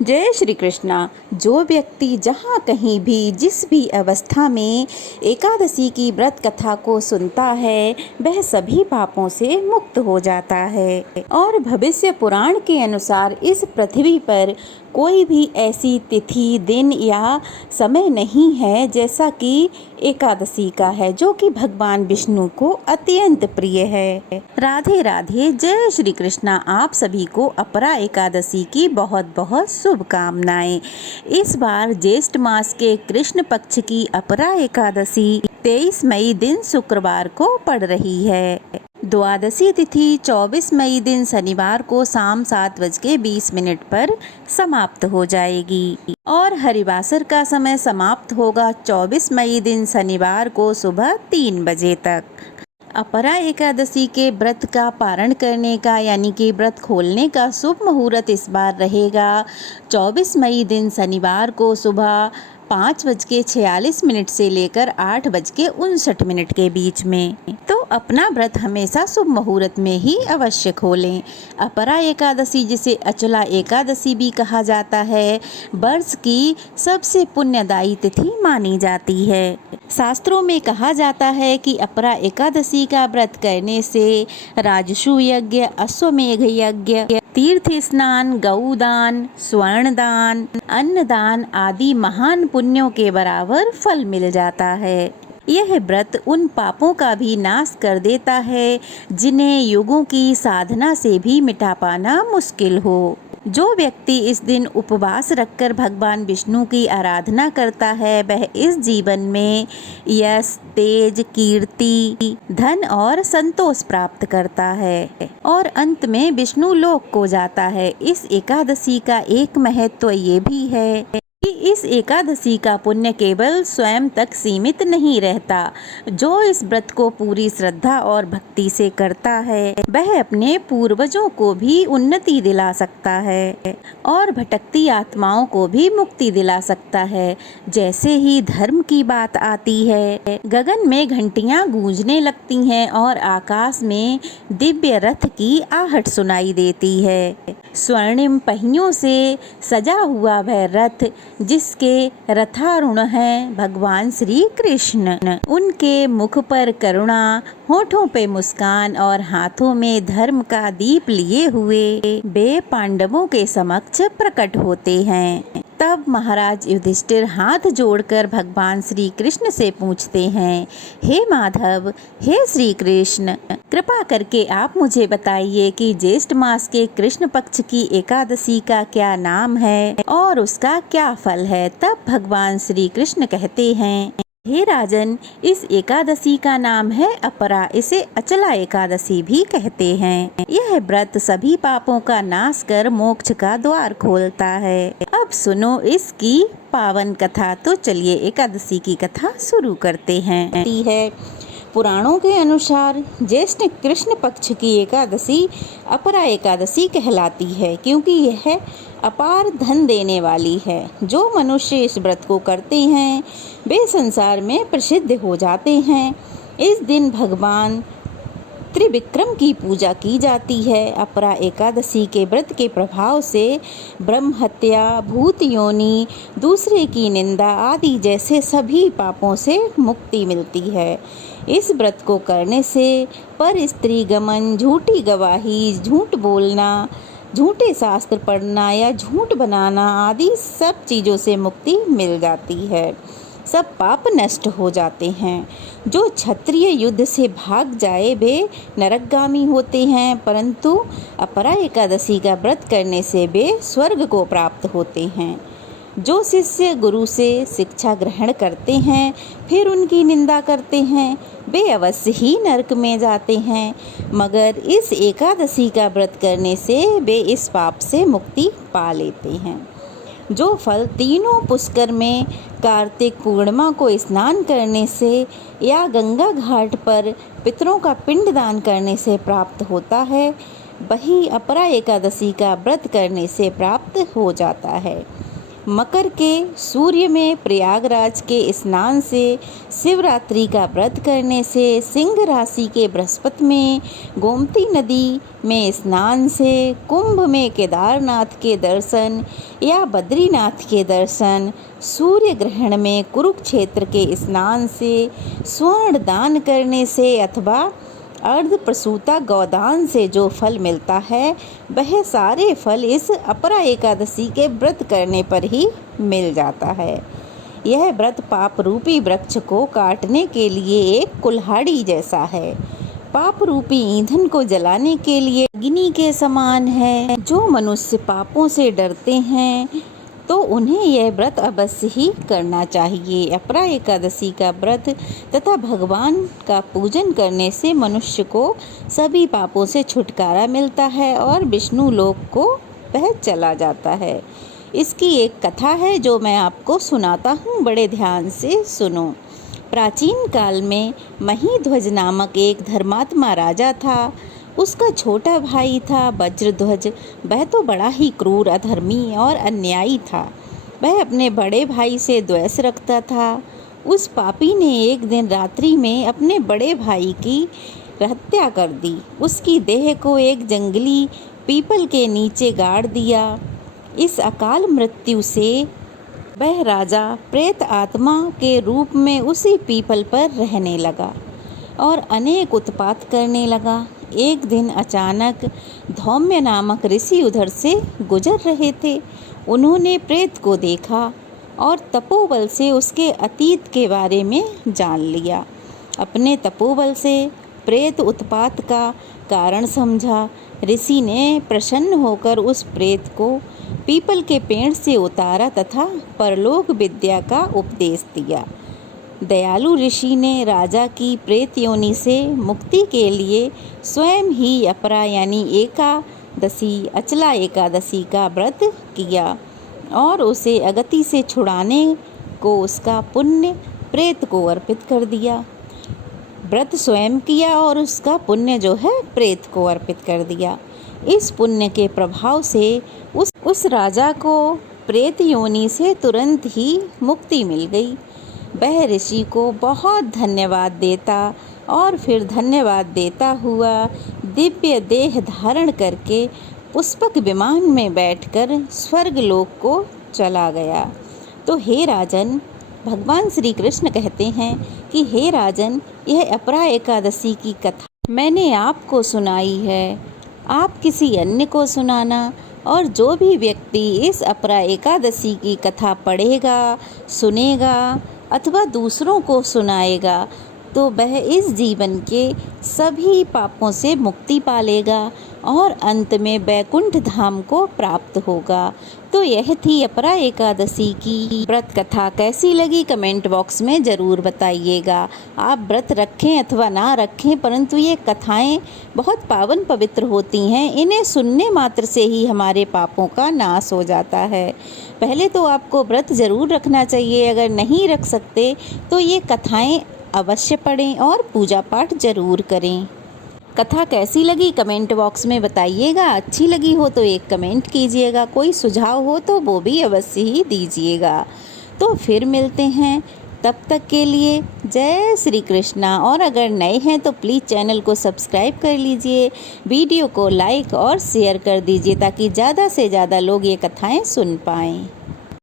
जय श्री कृष्णा। जो व्यक्ति जहाँ कहीं भी जिस भी अवस्था में एकादशी की व्रत कथा को सुनता है वह सभी पापों से मुक्त हो जाता है। और भविष्य पुराण के अनुसार इस पृथ्वी पर कोई भी ऐसी तिथि, दिन या समय नहीं है जैसा कि एकादशी का है, जो कि भगवान विष्णु को अत्यंत प्रिय है। राधे राधे। जय श्री कृष्णा। आप सभी को अपरा एकादशी की बहुत बहुत शुभकामनाएं। इस बार ज्येष्ठ मास के कृष्ण पक्ष की अपरा एकादशी 23 मई दिन शुक्रवार को पड़ रही है। द्वादशी तिथि 24 मई दिन शनिवार को शाम 7:20 पर समाप्त हो जाएगी और हरिवासर का समय समाप्त होगा 24 मई दिन शनिवार को सुबह 3 बजे तक। अपरा एकादशी के व्रत का पारण करने का यानी कि व्रत खोलने का शुभ मुहूर्त इस बार रहेगा 24 मई दिन शनिवार को सुबह 5:46 से लेकर 8:59 के बीच में। तो अपना व्रत हमेशा शुभ मुहूर्त में ही अवश्य खोलें। अपरा एकादशी, जिसे अचला एकादशी भी कहा जाता है, वर्ष की सबसे पुण्यदायी तिथि मानी जाती है। शास्त्रों में कहा जाता है कि अपरा एकादशी का व्रत करने से राजसु यज्ञ, अश्वमेघ यज्ञ, तीर्थ स्नान, गौदान, स्वर्णदान, अन्नदान आदि महान पुण्यों के बराबर फल मिल जाता है। यह व्रत उन पापों का भी नाश कर देता है जिन्हें युगों की साधना से भी मिटा पाना मुश्किल हो। जो व्यक्ति इस दिन उपवास रखकर भगवान विष्णु की आराधना करता है वह इस जीवन में यश, तेज, कीर्ति, धन और संतोष प्राप्त करता है और अंत में विष्णु लोक को जाता है। इस एकादशी का एक महत्व ये भी है कि इस एकादशी का पुण्य केवल स्वयं तक सीमित नहीं रहता। जो इस व्रत को पूरी श्रद्धा और भक्ति से करता है वह अपने पूर्वजों को भी उन्नति दिला सकता है और भटकती आत्माओं को भी मुक्ति दिला सकता है। जैसे ही धर्म की बात आती है, गगन में घंटियां गूंजने लगती हैं और आकाश में दिव्य रथ की आहट सुनाई देती है। स्वर्णिम पहियों से सजा हुआ वह रथ, जिसके रथारूढ़ हैं भगवान श्री कृष्ण। उनके मुख पर करुणा, होठों पे मुस्कान और हाथों में धर्म का दीप लिए हुए वे पांडवों के समक्ष प्रकट होते हैं। तब महाराज युधिष्ठिर हाथ जोड़कर भगवान श्री कृष्ण से पूछते हैं, हे माधव, हे श्री कृष्ण, कृपा करके आप मुझे बताइए कि ज्येष्ठ मास के कृष्ण पक्ष की एकादशी का क्या नाम है और उसका क्या फल है। तब भगवान श्री कृष्ण कहते हैं, हे राजन, इस एकादशी का नाम है अपरा। इसे अचला एकादशी भी कहते हैं। यह व्रत सभी पापों का नाश कर मोक्ष का द्वार खोलता है। अब सुनो इसकी पावन कथा। तो चलिए एकादशी की कथा शुरू करते हैं। पुराणों के अनुसार ज्येष्ठ कृष्ण पक्ष की एकादशी अपरा एकादशी कहलाती है, क्योंकि यह अपार धन देने वाली है। जो मनुष्य इस व्रत को करते हैं वे संसार में प्रसिद्ध हो जाते हैं। इस दिन भगवान त्रिविक्रम की पूजा की जाती है। अपरा एकादशी के व्रत के प्रभाव से ब्रह्म हत्या, भूत योनि, दूसरे की निंदा आदि जैसे सभी पापों से मुक्ति मिलती है। इस व्रत को करने से पर स्त्री गमन, झूठी गवाही, झूठ बोलना, झूठे शास्त्र पढ़ना या झूठ बनाना आदि सब चीज़ों से मुक्ति मिल जाती है। सब पाप नष्ट हो जाते हैं। जो क्षत्रिय युद्ध से भाग जाए वे नरकगामी होते हैं, परंतु अपरा एकादशी का व्रत करने से वे स्वर्ग को प्राप्त होते हैं। जो शिष्य गुरु से शिक्षा ग्रहण करते हैं फिर उनकी निंदा करते हैं वे अवश्य ही नरक में जाते हैं, मगर इस एकादशी का व्रत करने से वे इस पाप से मुक्ति पा लेते हैं। जो फल तीनों पुष्कर में कार्तिक पूर्णिमा को स्नान करने से या गंगा घाट पर पितरों का पिंड दान करने से प्राप्त होता है, वही अपरा एकादशी का व्रत करने से प्राप्त हो जाता है। मकर के सूर्य में प्रयागराज के स्नान से, शिवरात्रि का व्रत करने से, सिंह राशि के बृहस्पति में गोमती नदी में स्नान से, कुंभ में केदारनाथ के दर्शन या बद्रीनाथ के दर्शन, सूर्य ग्रहण में कुरुक्षेत्र के स्नान से, स्वर्ण दान करने से अथवा अर्ध प्रसूता गौदान से जो फल मिलता है वह सारे फल इस अपरा एकादशी के व्रत करने पर ही मिल जाता है। यह व्रत पाप रूपी वृक्ष को काटने के लिए एक कुल्हाड़ी जैसा है, पाप रूपी ईंधन को जलाने के लिए अग्नि के समान है। जो मनुष्य पापों से डरते हैं तो उन्हें यह व्रत अवश्य ही करना चाहिए। अपरा एकादशी का व्रत तथा भगवान का पूजन करने से मनुष्य को सभी पापों से छुटकारा मिलता है और विष्णु लोक को वह चला जाता है। इसकी एक कथा है जो मैं आपको सुनाता हूँ, बड़े ध्यान से सुनो। प्राचीन काल में महीध्वज नामक एक धर्मात्मा राजा था। उसका छोटा भाई था वज्रध्वज। वह तो बड़ा ही क्रूर, अधर्मी और अन्यायी था। वह अपने बड़े भाई से द्वेष रखता था। उस पापी ने एक दिन रात्रि में अपने बड़े भाई की हत्या कर दी। उसकी देह को एक जंगली पीपल के नीचे गाड़ दिया। इस अकाल मृत्यु से वह राजा प्रेत आत्मा के रूप में उसी पीपल पर रहने लगा और अनेक उत्पात करने लगा। एक दिन अचानक धौम्य नामक ऋषि उधर से गुजर रहे थे। उन्होंने प्रेत को देखा और तपोबल से उसके अतीत के बारे में जान लिया। अपने तपोबल से प्रेत उत्पात का कारण समझा। ऋषि ने प्रसन्न होकर उस प्रेत को पीपल के पेड़ से उतारा तथा परलोक विद्या का उपदेश दिया। दयालु ऋषि ने राजा की प्रेत योनि से मुक्ति के लिए स्वयं ही अपरा यानी एकादशी, अचला एकादशी का व्रत किया और उसे अगति से छुड़ाने को उसका पुण्य प्रेत को अर्पित कर दिया। व्रत स्वयं किया और उसका पुण्य जो है प्रेत को अर्पित कर दिया। इस पुण्य के प्रभाव से उस राजा को प्रेत योनि से तुरंत ही मुक्ति मिल गई। वह ऋषि को बहुत धन्यवाद देता और फिर धन्यवाद देता हुआ दिव्य देह धारण करके पुष्पक विमान में बैठकर स्वर्ग लोक को चला गया। तो हे राजन, भगवान श्री कृष्ण कहते हैं कि हे राजन, यह अपरा एकादशी की कथा मैंने आपको सुनाई है, आप किसी अन्य को सुनाना। और जो भी व्यक्ति इस अपरा एकादशी की कथा पढ़ेगा, सुनेगा अथवा दूसरों को सुनाएगा तो वह इस जीवन के सभी पापों से मुक्ति पालेगा और अंत में वैकुंठ धाम को प्राप्त होगा। तो यह थी अपरा एकादशी की व्रत कथा। कैसी लगी कमेंट बॉक्स में ज़रूर बताइएगा। आप व्रत रखें अथवा ना रखें, परंतु ये कथाएं बहुत पावन पवित्र होती हैं। इन्हें सुनने मात्र से ही हमारे पापों का नाश हो जाता है। पहले तो आपको व्रत ज़रूर रखना चाहिए। अगर नहीं रख सकते तो ये कथाएं अवश्य पढ़ें और पूजा पाठ ज़रूर करें। कथा कैसी लगी कमेंट बॉक्स में बताइएगा। अच्छी लगी हो तो एक कमेंट कीजिएगा। कोई सुझाव हो तो वो भी अवश्य ही दीजिएगा। तो फिर मिलते हैं, तब तक के लिए जय श्री कृष्णा। और अगर नए हैं तो प्लीज़ चैनल को सब्सक्राइब कर लीजिए, वीडियो को लाइक और शेयर कर दीजिए ताकि ज़्यादा से ज़्यादा लोग ये कथाएं सुन पाएँ।